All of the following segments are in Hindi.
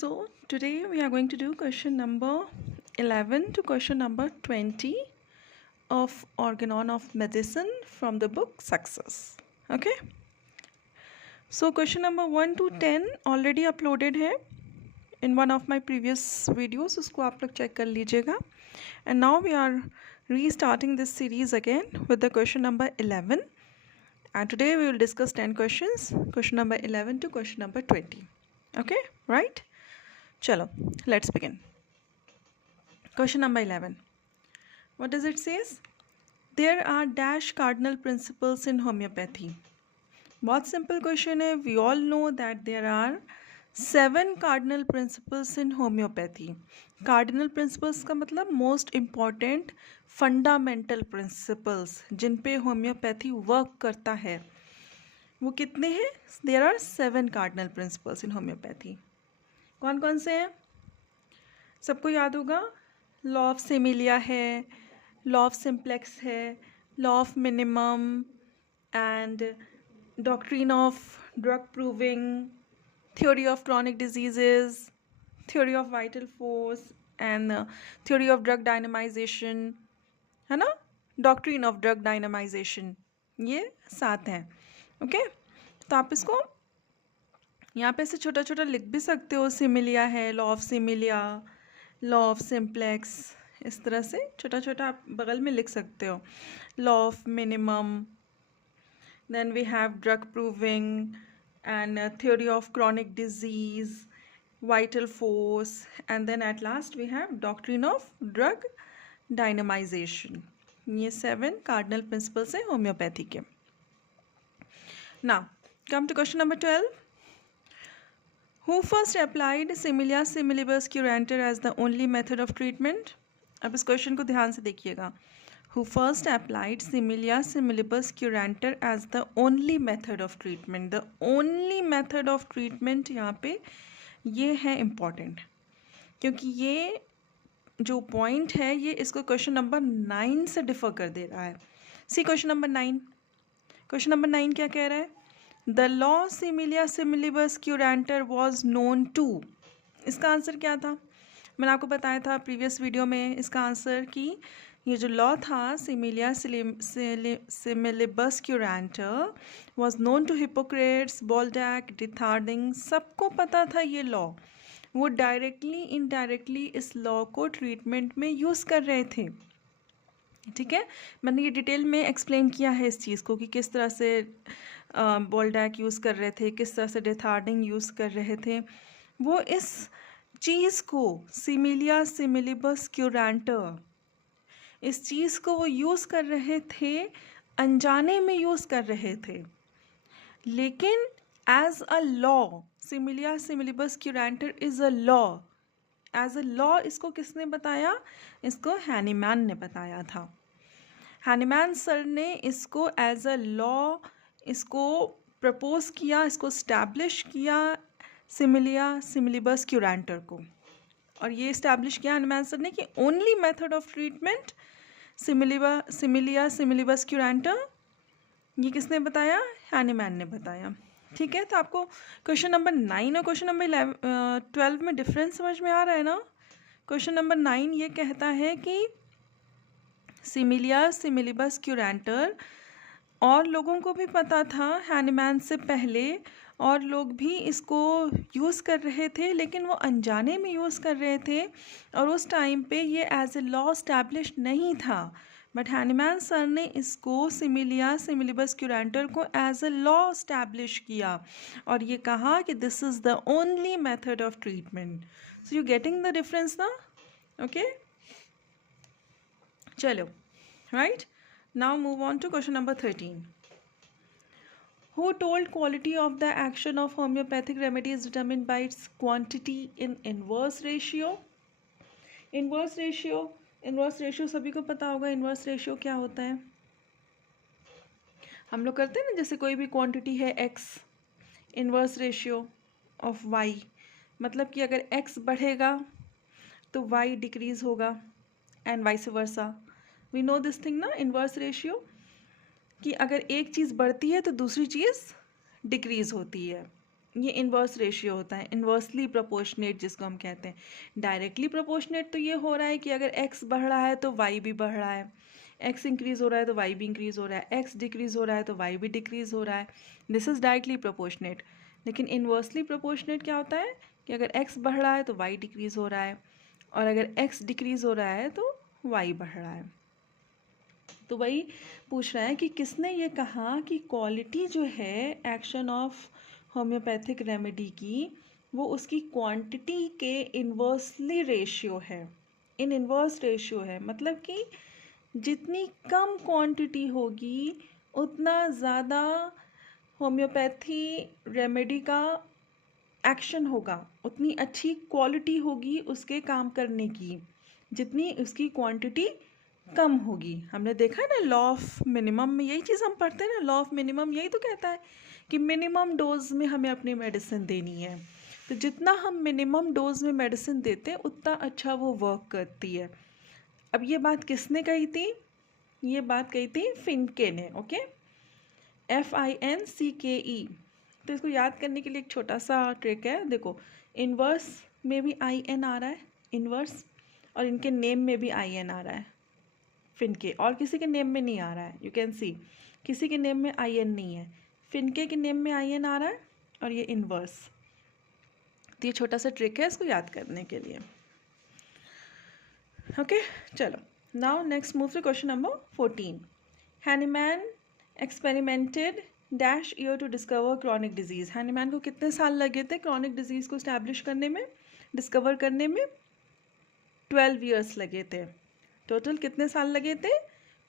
So today we are going to do question number 11 to question number 20 of Organon of Medicine from the book Success. Okay. So question number 1 to 10 already uploaded है in one of my previous videos, उसको आप लोग check कर लीजिएगा. And now we are restarting this series again with the question number 11. And today we will discuss 10 questions, question number 11 to question number 20. Okay, right? Chalo, let's begin. Question number 11. What does it says? There are dash cardinal principles in homeopathy. बहुत simple question है. We all know that there are 7 cardinal principles in homeopathy. Cardinal principles का मतलब most important fundamental principles जिन पे homeopathy work करता है. वो कितने हैं? There are 7 cardinal principles in homeopathy. कौन कौन से हैं? सबको याद होगा. लॉ ऑफ सिमिलिया है, लॉ ऑफ सिंप्लेक्स है, law of minimum and doctrine of drug proving, theory of chronic diseases, theory of vital force and theory of drug dynamization, है ना. डॉक्ट्रिन ऑफ ड्रग डायनामाइजेशन, ये 7 हैं. ओके, तो आप इसको यहाँ पे से छोटा छोटा लिख भी सकते हो. सिमिलिया है, law of similia, law of simplex, इस तरह से छोटा छोटा आप बगल में लिख सकते हो. Law of minimum, then we have drug proving and theory of chronic disease, vital force and then at last we have doctrine of drug dynamization. ये 7 कार्डिनल प्रिंसिपल्स हैं होम्योपैथी के. Now come to question number 12. Who first applied Similia similibus curanter as the only method of treatment? अब इस क्वेश्चन को ध्यान से देखिएगा. Who first applied Similia similibus curanter as the only method of treatment? The only method of treatment यहाँ पे ये है important, क्योंकि ये जो पॉइंट है ये इसको क्वेश्चन नंबर 9 से डिफर कर दे रहा है. सी क्वेश्चन नंबर 9. क्वेश्चन नंबर 9 क्या कह रहा है? The law Similia similibus curanter was known to. इसका आंसर क्या था? मैंने आपको बताया था प्रीवियस वीडियो में इसका आंसर कि ये जो लॉ था Similia similibus curanter was known to Hippocrates, Balzac, Ditharding. सबको पता था ये लॉ. वो डायरेक्टली इनडायरेक्टली इस लॉ को ट्रीटमेंट में यूज़ कर रहे थे. ठीक है, मैंने ये डिटेल में एक्सप्लेन किया है इस चीज़ को कि किस तरह से बोल्डैक यूज़ कर रहे थे, किस तरह से डिथार्डिंग यूज़ कर रहे थे. वो इस चीज़ को सिमिलिया सिमिलिबस क्यूरेंटर, इस चीज़ को वो यूज़ कर रहे थे, अनजाने में यूज़ कर रहे थे. लेकिन एज अ लॉ सिमिलिया सिमिलिबस क्यूरेंटर is a law. As a law इसको किसने बताया? इसको हैनीमैन ने बताया था. हैनीमैन सर ने इसको एज अ लॉ इसको प्रपोज किया, इसको इस्टेब्लिश किया सिमिलिया सिमिलिबस क्यूरेंटर को. और ये इस्टेब्लिश किया हैनीमैन सर ने कि ओनली मेथड ऑफ ट्रीटमेंट सिमिलिया सिमिलिबस क्यूरेंटर. ये किसने बताया? हैनीमैन ने बताया. ठीक है, तो आपको क्वेश्चन नंबर 9 और क्वेश्चन नंबर 12 में डिफरेंस समझ में आ रहा है ना. क्वेश्चन नंबर 9 ये कहता है कि सिमिलिया सिमिलिबस क्यूरेंटर और लोगों को भी पता था हैनीमैन से पहले, और लोग भी इसको यूज़ कर रहे थे, लेकिन वो अनजाने में यूज़ कर रहे थे और उस टाइम पे ये एज ए लॉ स्टैब्लिश नहीं था. बट हैनीमैन सर ने इसको सिमिलिया सिमिलिबस क्यूरेंटर को एज अ लॉ स्टैब्लिश किया और ये कहा कि this is the only method of treatment. So you getting the difference ना. ओके, चलो, right. Now move on to question number 13. Who told quality of the action of homeopathic remedy is determined by its quantity in inverse ratio? Inverse ratio सभी को पता होगा. इन्वर्स रेशियो क्या होता है? हम लोग करते हैं ना, जैसे कोई भी क्वांटिटी है x, inverse ratio of y, मतलब कि अगर x बढ़ेगा तो y डिक्रीज होगा and vice versa. We know this thing ना, इन्वर्स रेशियो, कि अगर एक चीज़ बढ़ती है तो दूसरी चीज़ डिक्रीज़ होती है. ये इन्वर्स रेशियो होता है, इन्वर्सली प्रोपोर्शनेट जिसको हम कहते हैं। डायरेक्टली प्रोपोर्शनेट तो ये हो रहा है कि अगर x बढ़ रहा है तो y भी बढ़ रहा है, x इंक्रीज़ हो रहा है तो y भी इंक्रीज़ हो रहा है, x डिक्रीज़ हो रहा है तो y भी डिक्रीज़ हो रहा है। This is directly proportionate. लेकिन इन्वर्सली प्रोपोर्शनेट क्या होता है कि अगर x बढ़ रहा है तो y डिक्रीज़ हो रहा है, और अगर x डिक्रीज़ हो रहा है तो y बढ़ रहा है। तो वही पूछ रहा है कि किसने ये कहा कि क्वालिटी जो है एक्शन ऑफ होम्योपैथिक रेमेडी की, वो उसकी क्वांटिटी के इन्वर्सली रेशियो है, इन इन्वर्स रेशियो है। मतलब कि जितनी कम क्वांटिटी होगी उतना ज़्यादा होम्योपैथी रेमेडी का एक्शन होगा, उतनी अच्छी क्वालिटी होगी उसके काम करने की जितनी उसकी क्वांटिटी कम होगी। हमने देखा है ना लॉ ऑफ मिनिमम में यही चीज़ हम पढ़ते हैं ना, लॉ ऑफ मिनिमम यही तो कहता है कि मिनिमम डोज में हमें अपनी मेडिसिन देनी है। तो जितना हम मिनिमम डोज में मेडिसिन देते हैं उतना अच्छा वो वर्क करती है। अब ये बात किसने कही थी? ये बात कही थी फिनके ने। Okay, FINCKE। तो इसको याद करने के लिए एक छोटा सा ट्रिक है। देखो, इन्वर्स में भी IN आ रहा है, इन्वर्स, और इनके नेम में भी IN आ रहा है फिनके, और किसी के नेम में नहीं आ रहा है। यू कैन सी किसी के नेम में IN नहीं है, फिनके के नेम में IN आ रहा है, और ये इन्वर्स। तो ये छोटा सा ट्रिक है इसको याद करने के लिए। ओके, चलो now next move to question number 14। Hahnemann experimented dash year to discover chronic disease. Hahnemann को कितने साल लगे थे क्रॉनिक डिजीज़ को इस्टेब्लिश करने में, डिस्कवर करने में? 12 ईयर्स लगे थे। टोटल कितने साल लगे थे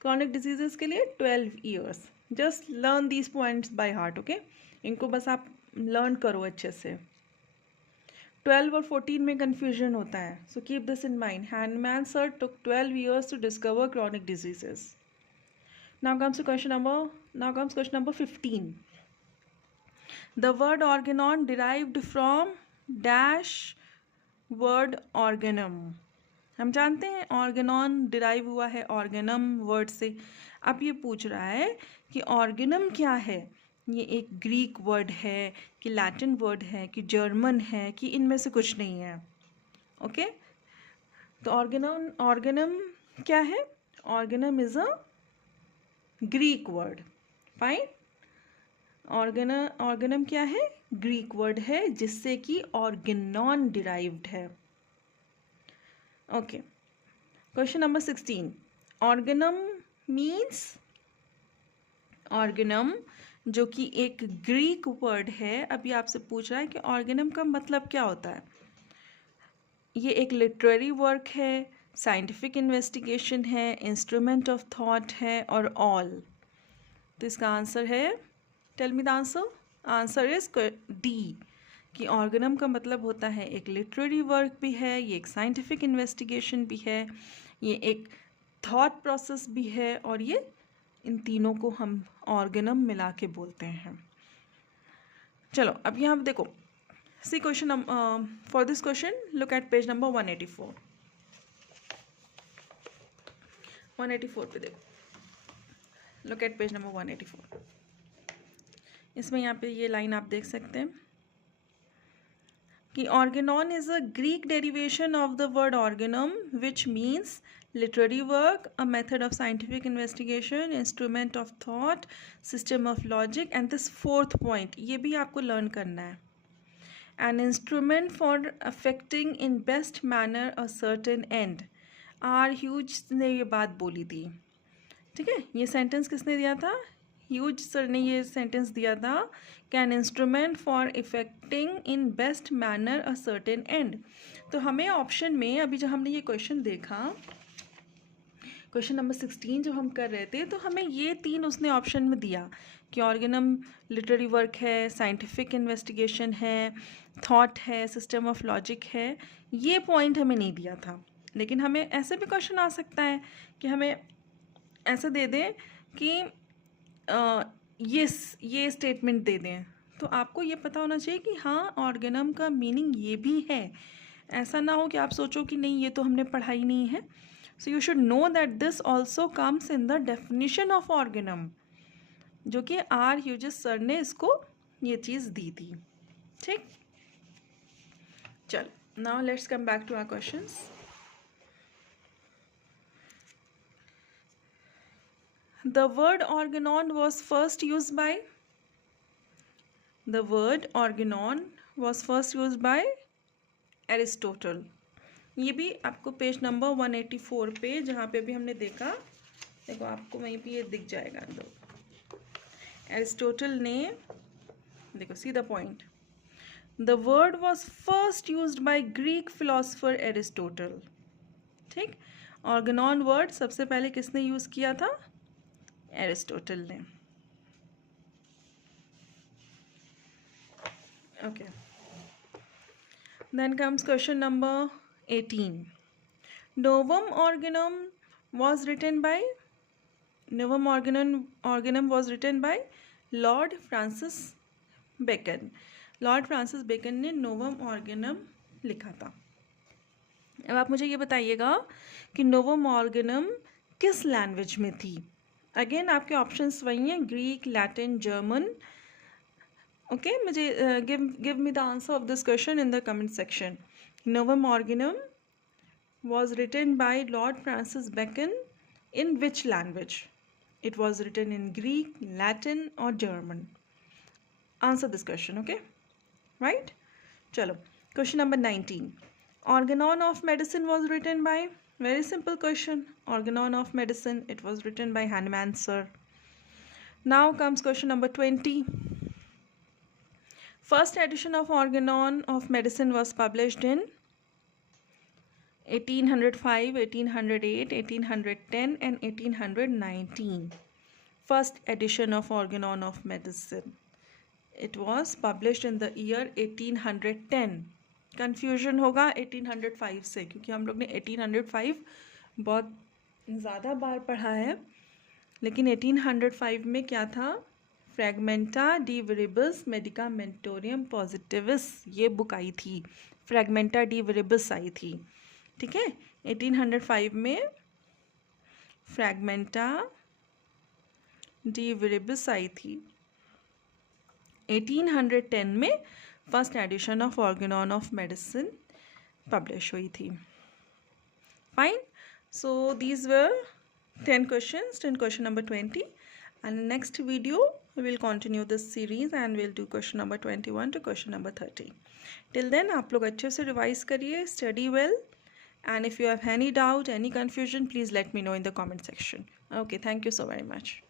क्रॉनिक डिजीजेस के लिए? 12 years. Just learn these points by heart. Okay, इनको बस आप लर्न करो अच्छे से। 12 और 14 में कन्फ्यूजन होता है, so keep this in mind. Handman sir took 12 years to discover chronic diseases. Now comes question number 15. The word organon derived from dash word organum. हम जानते हैं ऑर्गेनॉन डिराइव हुआ है ऑर्गेनम वर्ड से। अब ये पूछ रहा है कि ऑर्गेनम क्या है? ये एक ग्रीक वर्ड है कि लैटिन वर्ड है कि जर्मन है कि इनमें से कुछ नहीं है। ओके, तो ऑर्गेनम क्या है? Organum is a Greek word. Fine, organum क्या है? ग्रीक वर्ड है जिससे कि ऑर्गेनॉन डिराइव्ड है। Okay, question number 16। Organum means, organum जो कि एक ग्रीक वर्ड है, अभी आपसे पूछ रहा है कि ऑर्गेनम का मतलब क्या होता है। ये एक लिटरेरी वर्क है, साइंटिफिक इन्वेस्टिगेशन है, इंस्ट्रूमेंट ऑफ थॉट है, और ऑल। तो इसका आंसर है, tell me the answer. Answer is D, कि ऑर्गेनम का मतलब होता है एक लिटरेरी वर्क भी है, ये एक साइंटिफिक इन्वेस्टिगेशन भी है, ये एक थॉट प्रोसेस भी है, और ये इन तीनों को हम ऑर्गेनम मिला के बोलते हैं। चलो अब यहाँ पे देखो, see question for this question look at page number 184। 184 पे देखो, लुक एट पेज नंबर 184। इसमें यहाँ पे ये लाइन आप देख सकते हैं कि organon is a Greek derivation of the word organum which means literary work, a method of scientific investigation, instrument of thought, system of logic, and this fourth point ये भी आपको learn करना है, an instrument for affecting in best manner a certain end। R. Hughes ने ये बात बोली थी, ठीक है। ये सेंटेंस किसने दिया था? ह्यूज सर ने ये सेंटेंस दिया था, can instrument for effecting in best manner a certain and. तो हमें ऑप्शन में, अभी जब हमने ये क्वेश्चन देखा, क्वेश्चन नंबर 16 जो हम कर रहे थे, तो हमें ये तीन उसने ऑप्शन में दिया कि ऑर्गेनम लिटरेरी वर्क है, साइंटिफिक इन्वेस्टिगेशन है, थॉट है, सिस्टम ऑफ लॉजिक है। ये पॉइंट हमें नहीं दिया था, लेकिन हमें ऐसे भी क्वेश्चन आ सकता है कि हमें ऐसे दे दें कि ये स्टेटमेंट दे दें, तो आपको ये पता होना चाहिए कि हाँ ऑर्गेनम का मीनिंग ये भी है। ऐसा ना हो कि आप सोचो कि नहीं ये तो हमने पढ़ाई नहीं है। So you should know that this also comes in the definition of organum, जो कि R. ह्यूजेस सर ने इसको ये चीज़ दी थी, ठीक, चलो, now let's come back to our questions. The word organon was first used by Aristotle. ये भी आपको पेज नंबर 184 पे, जहाँ पे भी हमने देखा, देखो आपको वहीं पे ये दिख जाएगा. एरिस्टोटल ने, देखो see the point, the word was first used by Greek philosopher Aristotle. ठीक, ऑर्गेनॉन वर्ड सबसे पहले किसने यूज किया था? एरिस्टोटल ने. Okay, then comes question number 18. Novum Organum was written by Lord Francis Bacon. Lord Francis Bacon ने नोवम ऑर्गेनम लिखा था. अब आप मुझे ये बताइएगा कि नोवम ऑर्गेनम किस लैंग्वेज में थी. अगेन आपके ऑप्शंस वही हैं, ग्रीक, लैटिन, जर्मन. ओके, मुझे give me the answer of this question in the comment section. Novum Organum was written by Lord Francis Bacon in which language? It was written in Greek, Latin or German. Answer this question, okay? Right? Chalo. Question number 19. Organon of medicine was written by? Very simple question. Organon of medicine, it was written by Hahnemann, sir. Now comes question number 20. First edition of Organon of medicine was published in 1805, 1808, 1810 and 1819. First edition of Organon of Medicine. It was published in the year 1810. Confusion होगा 1805 से, क्योंकि हम लोग ने 1805 बहुत ज़्यादा बार पढ़ा है. लेकिन 1805 में क्या था? फ्रैगमेंटा डी विरिबिस मेडिकामेंटोरियम पॉजिटिविस, ये बुक आई थी. फ्रैगमेंटा डी विरिबिस आई थी. ठीक है, 1805 में फ्रैगमेंटा डी विरिबिस आई थी. 1810 में first edition of Organon of medicine publish हुई थी. Fine. So these were 10 questions till question number 20, and next video we will continue this series and we'll do question number 21 to question number 30. Till then आप लोग अच्छे से रिवाइज करिए, study well. And if you have any doubt, any confusion, please let me know in the comment section. Okay, thank you so very much.